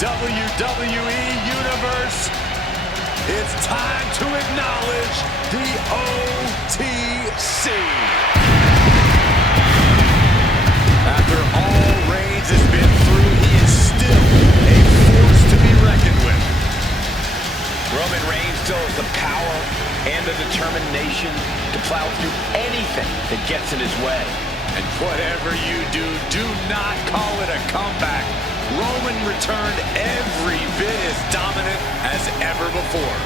WWE Universe, it's time to acknowledge the OTC. After all Reigns has been through, he is still a force to be reckoned with. Roman Reigns still has the power and the determination to plow through anything that gets in his way. And whatever you do, do not call it a comeback. Roman returned every bit as dominant as ever before.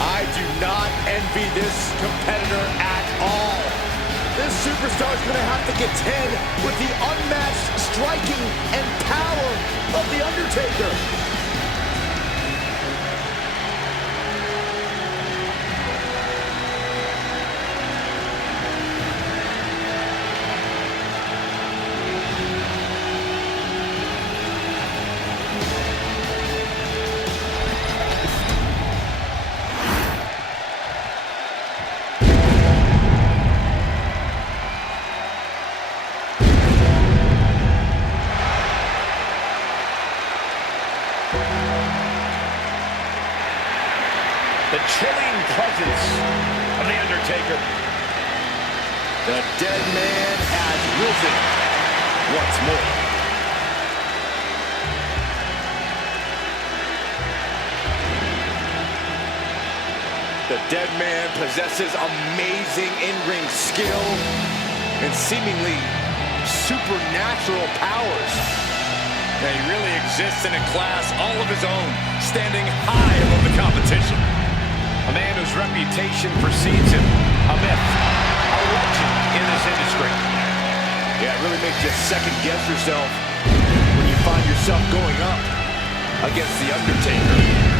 I do not envy this competitor at all. This superstar is going to have to contend with the unmatched striking and power of The Undertaker. The chilling presence of The Undertaker. The dead man has risen once more. The dead man possesses amazing in-ring skill and seemingly supernatural powers. He really exists in a class all of his own, standing high above the competition. A man whose reputation precedes him. A myth. A legend in this industry. Yeah, it really makes you second guess yourself when you find yourself going up against The Undertaker.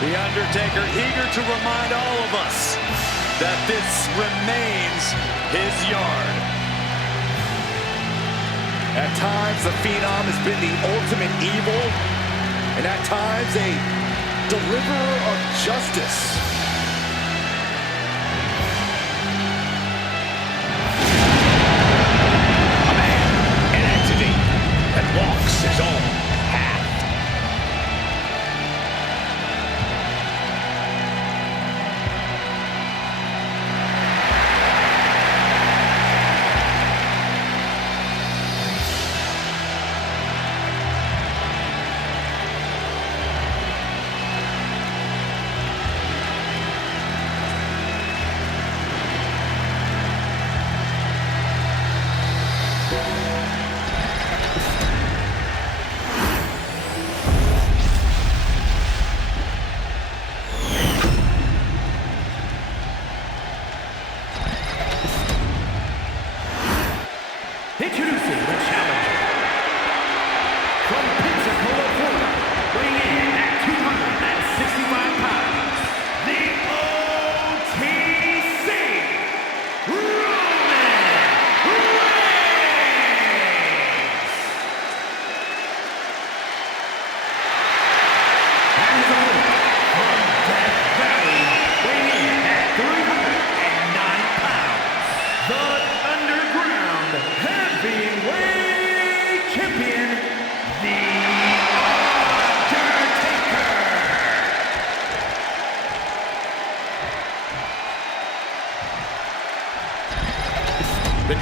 The Undertaker eager to remind all of us that this remains his yard. At times, the Phenom has been the ultimate evil, and at times, a deliverer of justice. A man, an entity that walks his own path.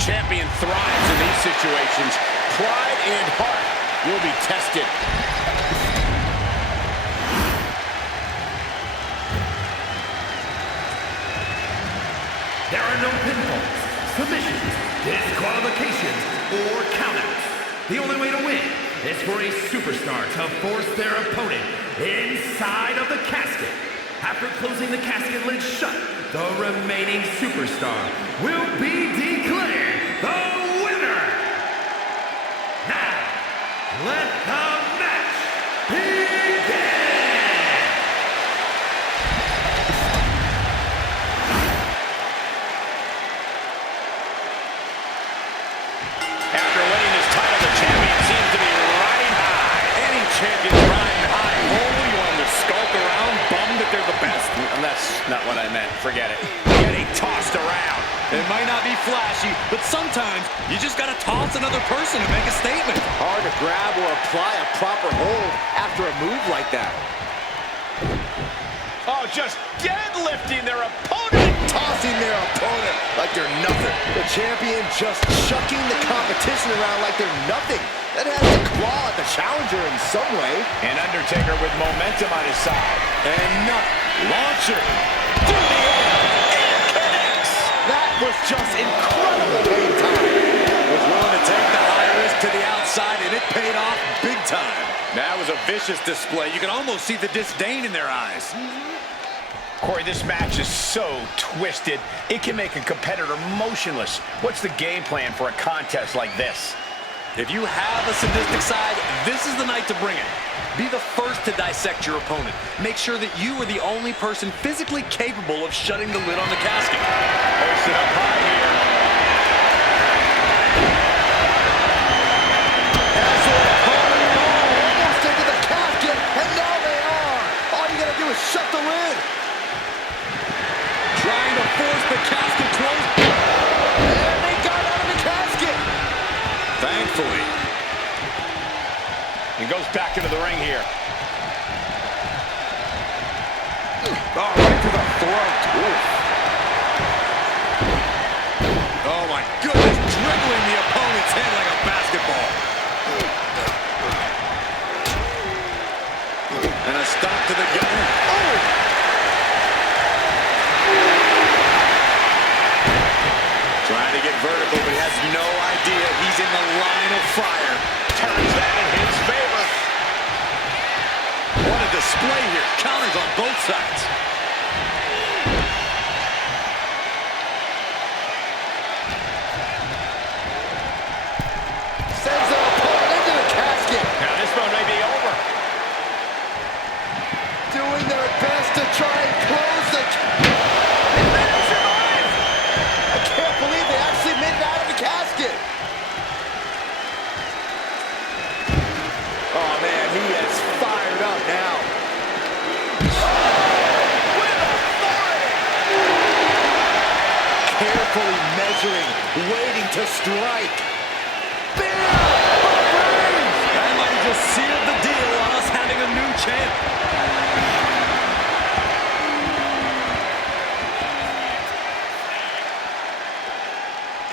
champion thrives in these situations. Pride and heart will be tested. There are no pinfalls, submissions, disqualifications, or countouts. The only way to win is for a superstar to force their opponent inside of the casket. After closing the casket lid shut, the remaining superstar will be declared the winner. Now, let the match begin! After winning this title, the champion seems to be riding high. Any champion's riding high. Oh, you want them to skulk around, bummed that they're the best? That's not what I meant. Forget it. Getting tossed around. It might not be flashy, but sometimes you just gotta toss another person to make a statement. Hard to grab or apply a proper hold after a move like that. Oh, just deadlifting their opponent. Tossing their opponent like they're nothing. The champion just chucking the competition around like they're nothing. That has to claw at the challenger in some way. And Undertaker with momentum on his side. And launcher through the air and connects. That was just incredible game time. Was willing to take the high risk to the outside, and it paid off big time. That was a vicious display. You can almost see the disdain in their eyes. Corey, this match is so twisted, it can make a competitor motionless. What's the game plan for a contest like this? If you have a sadistic side, this is the night to bring it. Be the first to dissect your opponent. Make sure that you are the only person physically capable of shutting the lid on the casket. Hoisted up high here. As their opponent almost into the casket, and now they are. All you gotta do is shut the lid. Trying to force the casket closed. And they got out of the casket. Thankfully. He goes back into the ring here. Oh, right to the throat. Oof. Oh, my goodness. Dribbling the opponent's head like a basketball. And a stop to the gut. Oh! Trying to get vertical, but he has no idea he's in the line of fire. Turns that in his favor. What a display here. Counters on both sides. Sends their opponent into the casket. Now this one may be over. Doing their best to try and close the... I can't believe they actually made it out of the casket. Oh, man, he is fired up now. With authority. Carefully measuring, waiting to strike. Bam! That might have just sealed the deal on us having a new champ.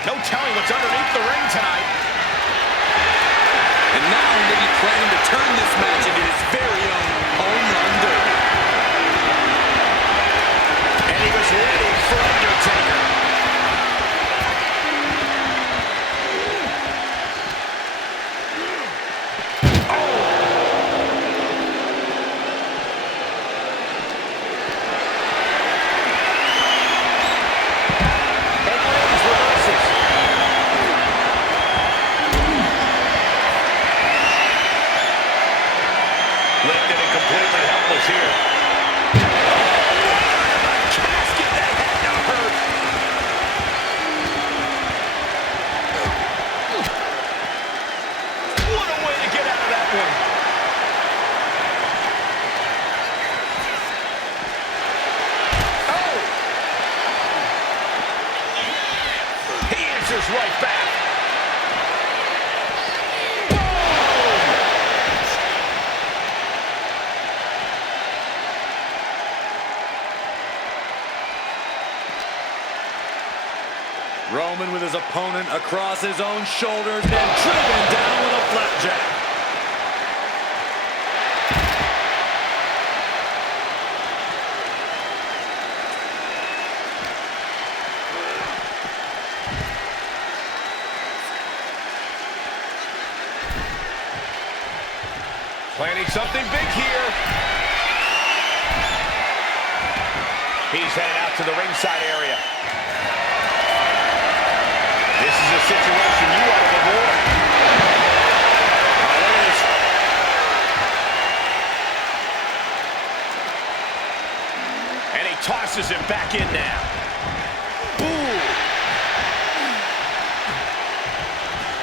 No telling what's underneath the ring tonight. And now he may be planning to turn this match into his very own home run derby. And he was ready for Undertaker. Lifted and completely helpless here. Casket that had to hurt. What a way to get out of that one. Oh! He answers right back. Roman with his opponent across his own shoulders and driven down with a flapjack. Planning something big here. He's headed out to the ringside area. This is a situation you ought to avoid. Oh, look at this. And he tosses him back in now. Boom.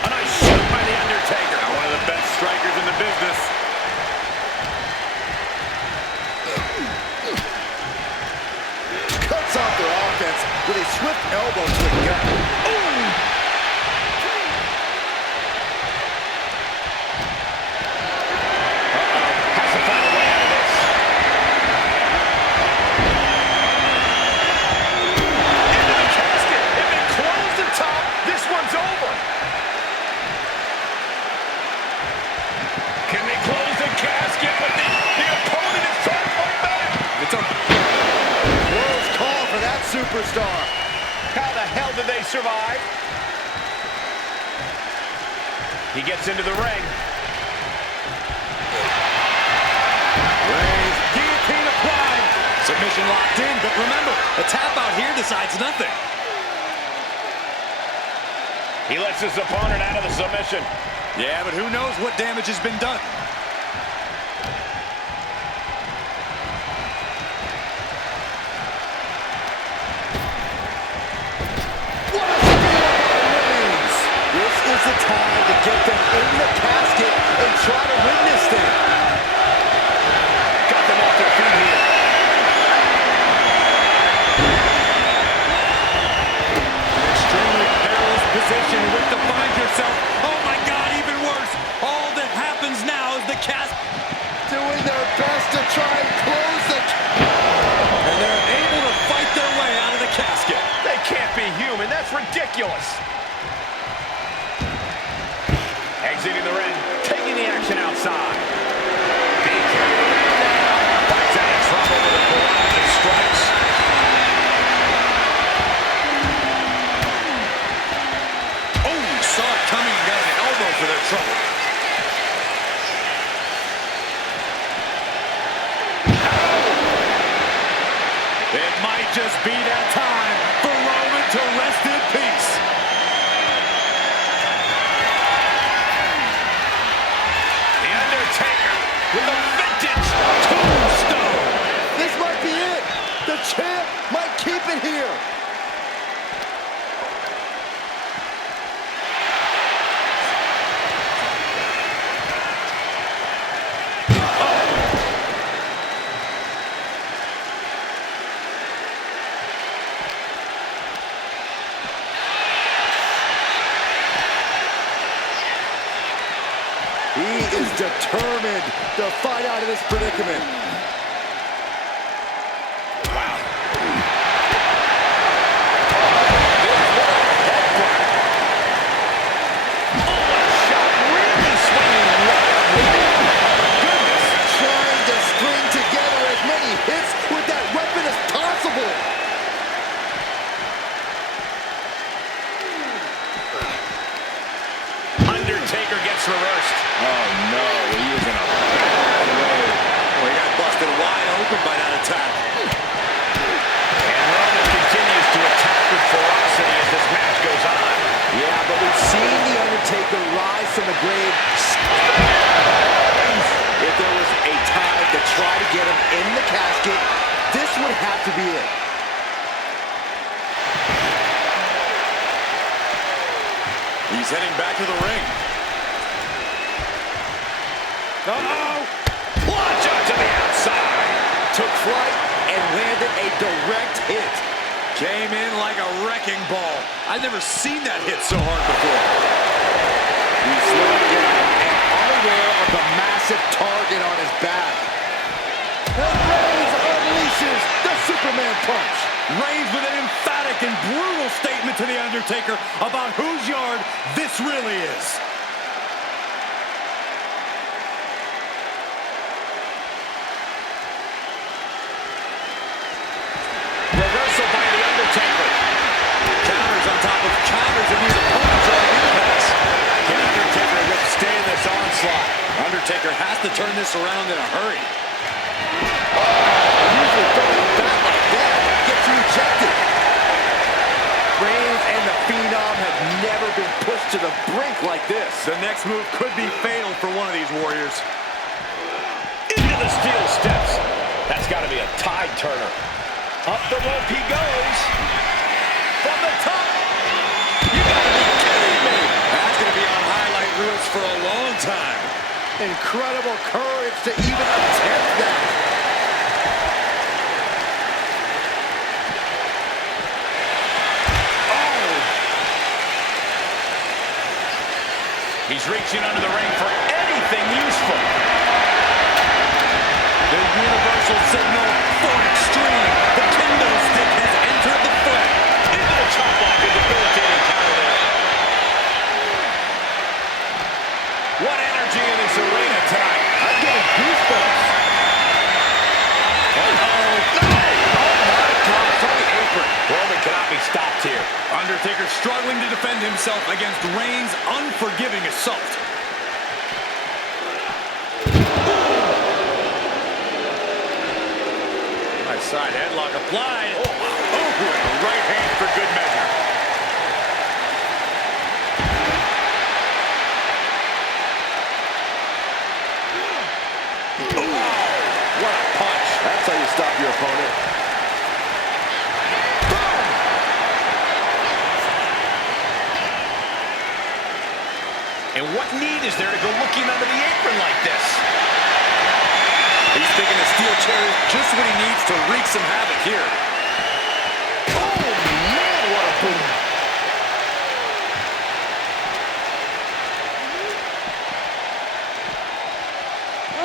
A nice shot by the Undertaker. Now, one of the best strikers in the business. Cuts off their offense with a swift elbow to the gut. Ooh. Has to find a way out of this. Into the casket. If it closed the top, this one's over. Can they close the casket? But the opponent is trying to fight back. It's a Close call for that superstar. How the hell did they survive? He gets into the ring. Reigns, guillotine applied. Submission locked in, but remember, a tap out here decides nothing. He lets his opponent out of the submission. Yeah, but who knows what damage has been done. This is the time to get them in the casket and try to win this thing. Got them off their feet here. Extremely perilous position with to find yourself. Oh my God, even worse. All that happens now is the cast. Doing their best to try and close the... And they're able to fight their way out of the casket. They can't be human. That's ridiculous. Exiting the ring, taking the action outside. Being carried around now. Fights out of trouble with a barrage of strikes. Oh, saw it coming and got an elbow for their trouble. It might just be that time for Roman to rest in peace. The Undertaker with a vintage tombstone. This might be it. The champ might keep it here. He is determined to fight out of this predicament. Wow. Trying to string together as many hits with that weapon as possible. Undertaker gets reversed. Oh no, he is in a bad way. Well, he got busted wide open by that attack. And Roman continues to attack with ferocity as this match goes on. Yeah, but we've seen The Undertaker rise from the grave. If there was a time to try to get him in the casket, this would have to be it. He's heading back to the ring. Uh-oh! Plunge out to the outside. Took flight and landed a direct hit. Came in like a wrecking ball. I've never seen that hit so hard before. He's slowing down and unaware of the massive target on his back. And Reigns unleashes the Superman punch. Reigns with an emphatic and brutal statement to The Undertaker about whose yard this really is. Reversal by The Undertaker. Counters on top of counters, and these opponents are on impasse. Can Undertaker withstand this onslaught? Undertaker has to turn this around in a hurry. Usually throwing back like that gets you ejected. Reigns and the Phenom have never been pushed to the brink like this. The next move could be fatal for one of these Warriors. Into the steel steps. That's got to be a tide turner. Up the rope he goes. From the top. You gotta be kidding me. That's going to be on highlight reels for a long time. Incredible courage to even attempt that. Oh! He's reaching under the ring for anything useful. The universal signal for extreme. The kendo stick has entered the fray. Into the chop block, a debilitating counter there. What energy in this arena tonight. I'm getting goosebumps. Uh-oh. No! Oh, my God. From the apron. Roman cannot be stopped here. Undertaker struggling to defend himself against Reigns' unforgiving assault. Nice side headlock applied. Oh, and a right hand for good measure. What a punch. That's how you stop your opponent. And what need is there to go looking under the apron like this? He's thinking the steel chair is just what he needs to wreak some havoc here. Oh, man, what a boom.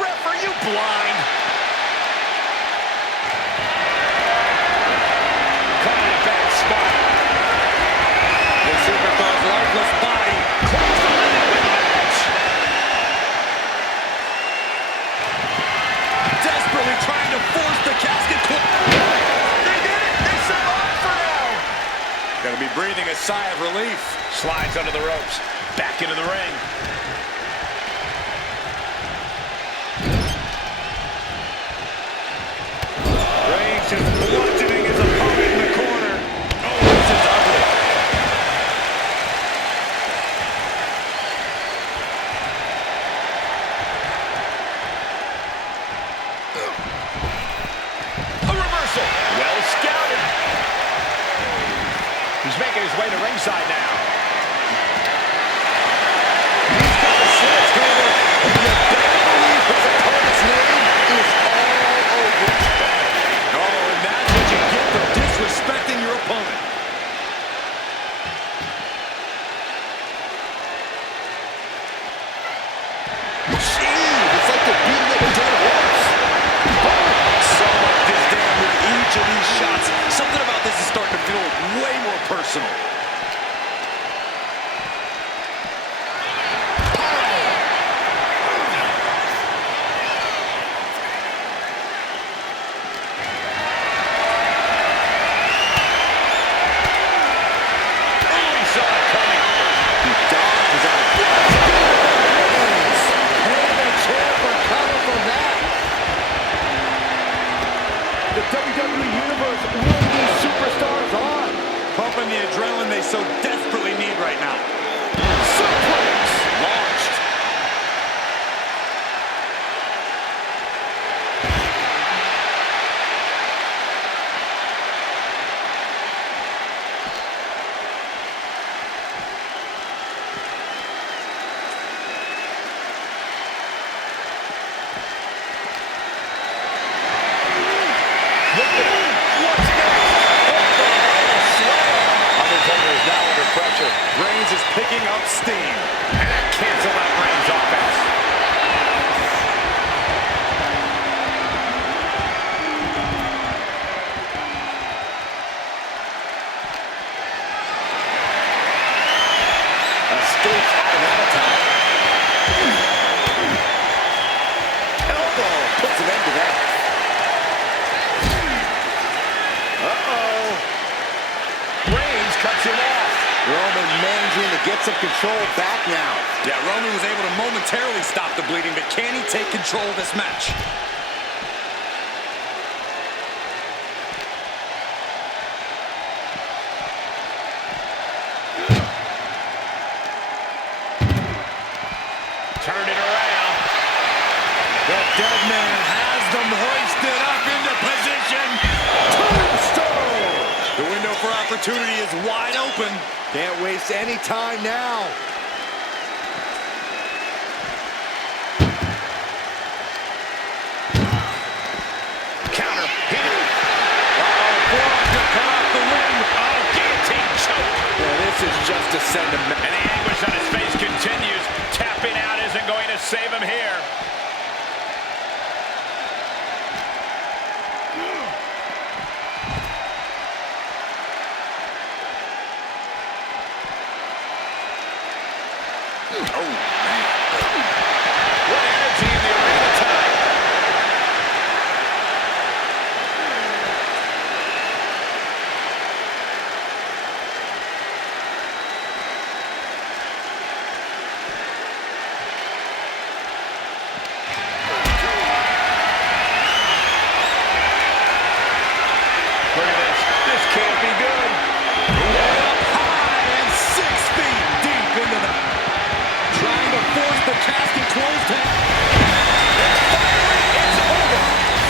Ref, are you blind? Caught in a bad spot. The Superstar's lifeless body Close on the net match. desperately trying to force the casket close. They did it. They survived for now. Gonna be breathing a sigh of relief. Slides under the ropes. Back into the ring. Reigns just bludgeoning his opponent in the corner. Oh, this is ugly. A reversal. Well scouted. He's making his way to ringside now. He's got a switch over. And you better believe his opponent's name is all over. Oh, and that's what you get for disrespecting your opponent. Jeez, it's like they're beating up a dead horse. So much disdain with each of these shots. Something about this is starting to feel way more personal. Oh, he saw it coming. He dodges out. And a chair for cover from that. The WWE Universe will these superstars on. Pumping the adrenaline they so desperately need right now. Suplex. Launched. Undertaker is now under pressure. Reigns is picking up steam. And that canceled out Reigns' offense. get some control back now. Yeah, Roman was able to momentarily stop the bleeding, but can he take control of this match? Turn it around. The Deadman has them hoisted up into position. Tombstone! The window for opportunity is wide open. Can't waste any time now. Counter. Hit it. Forearm to cut off the win. Oh, guillotine choke. Yeah, this is just to send him back. And the anguish on his face continues. Tapping out isn't going to save him here. Oh, man. What energy in the arena tonight. Look at this. This can't be good. Up high and 6 feet deep into the... Trying to force the casket closed down. Finally, it's over.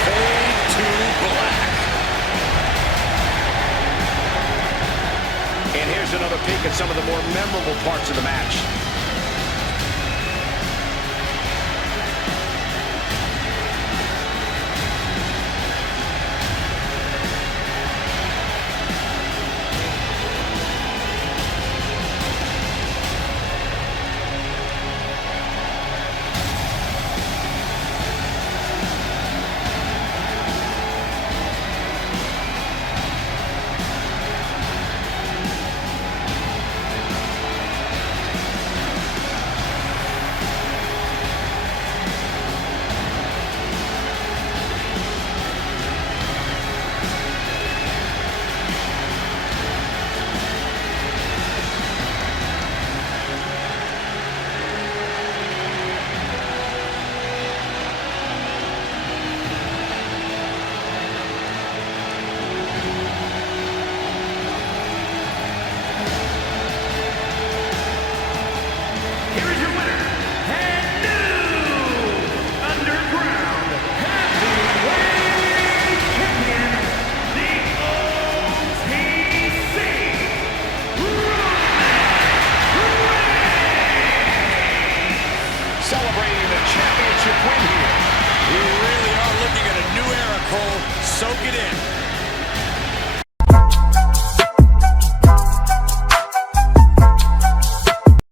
Fade to black. And here's another peek at some of the more memorable parts of the match. Here is your winner, and new Underground Heavyweight Champion, the OTC, Celebrating the championship win here. We really are looking at a new era, Cole. Soak it in.